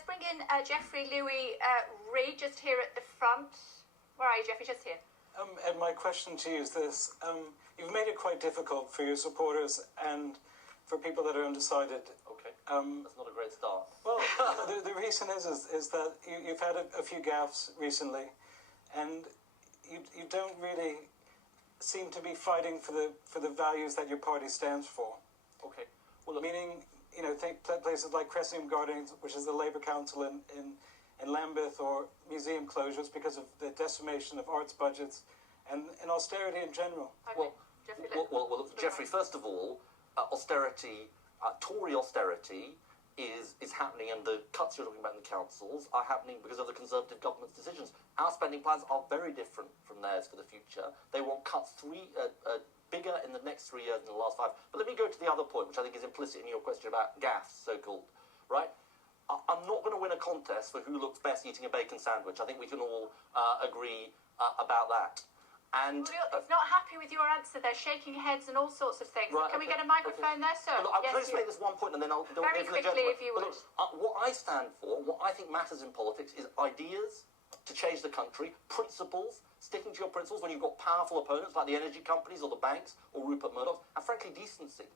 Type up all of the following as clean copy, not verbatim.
let's bring in Jeffrey Louis Reid, just here at the front. Where are you, Jeffrey? Just here. And my question to you is this. You've made it quite difficult for your supporters and for people that are undecided. Okay, that's not a great start. Well, the reason is that you've had a few gaffes recently, and you don't really seem to be fighting for the values that your party stands for. Okay. Well, meaning, you know, think places like Cressingham Gardens, which is the Labour Council in Lambeth, or museum closures because of the decimation of arts budgets, and austerity in general. Okay. Well, Jeffrey, first of all, austerity, Tory austerity is happening, and the cuts you're talking about in the councils are happening because of the Conservative government's decisions. Our spending plans are very different from theirs for the future. They want cuts bigger in the next 3 years than the last 5. But let me go to the other point, which I think is implicit in your question about gaffes, so-called, right? I'm not going to win a contest for who looks best eating a bacon sandwich. I think we can all agree about that. And it's not happy with your answer. They're shaking heads and all sorts of things. Right, can we get a microphone there, sir? Look, I'll just make this one point, and then I'll very quickly, if you would. Look, what I stand for, what I think matters in politics, is ideas to change the country, principles, sticking to your principles when you've got powerful opponents like the energy companies or the banks or Rupert Murdoch, and frankly, decency.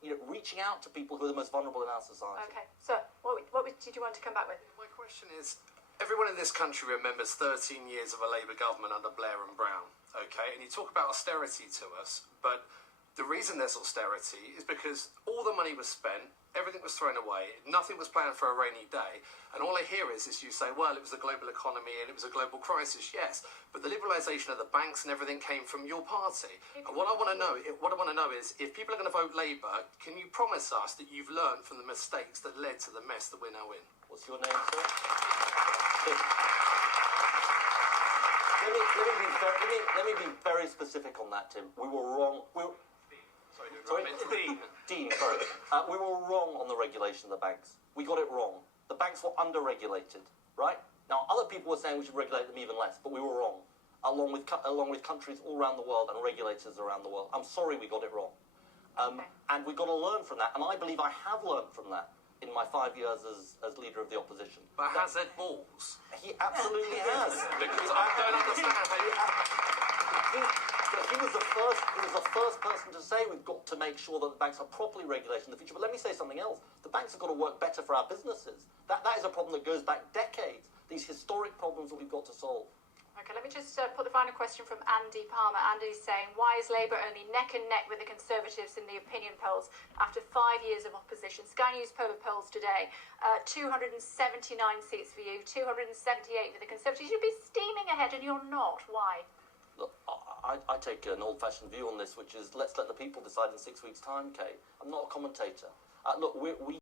You know, reaching out to people who are the most vulnerable in our society. Okay, so what did you want to come back with? My question is, everyone in this country remembers 13 years of a Labour government under Blair and Brown, okay? And you talk about austerity to us, but the reason there's austerity is because all the money was spent, everything was thrown away, nothing was planned for a rainy day, and all I hear is you say, well, it was a global economy and it was a global crisis, yes, but the liberalisation of the banks and everything came from your party. And what I want to know is, if people are going to vote Labour, can you promise us that you've learned from the mistakes that led to the mess that we're now in? What's your name, sir? Let me be very specific on that, Tim. We were wrong. Dean, sorry. We were wrong on the regulation of the banks. We got it wrong. The banks were under-regulated, right? Now, other people were saying we should regulate them even less, but we were wrong, along with countries all around the world and regulators around the world. I'm sorry we got it wrong. And we've got to learn from that, and I believe I have learned from that in my 5 years as leader of the opposition. But has Ed balls? He absolutely has. Because I don't understand how you... He was the first person to say we've got to make sure that the banks are properly regulated in the future. But let me say something else. The banks have got to work better for our businesses. That is a problem that goes back decades. These historic problems that we've got to solve. Okay, let me just put the final question from Andy Palmer. Andy's saying, why is Labour only neck and neck with the Conservatives in the opinion polls after 5 years of opposition? Sky News polar polls today, 279 seats for you, 278 for the Conservatives. You'd be steaming ahead and you're not. Why? Look, I take an old-fashioned view on this, which is let's let the people decide in 6 weeks' time, Kate. I'm not a commentator. Look, we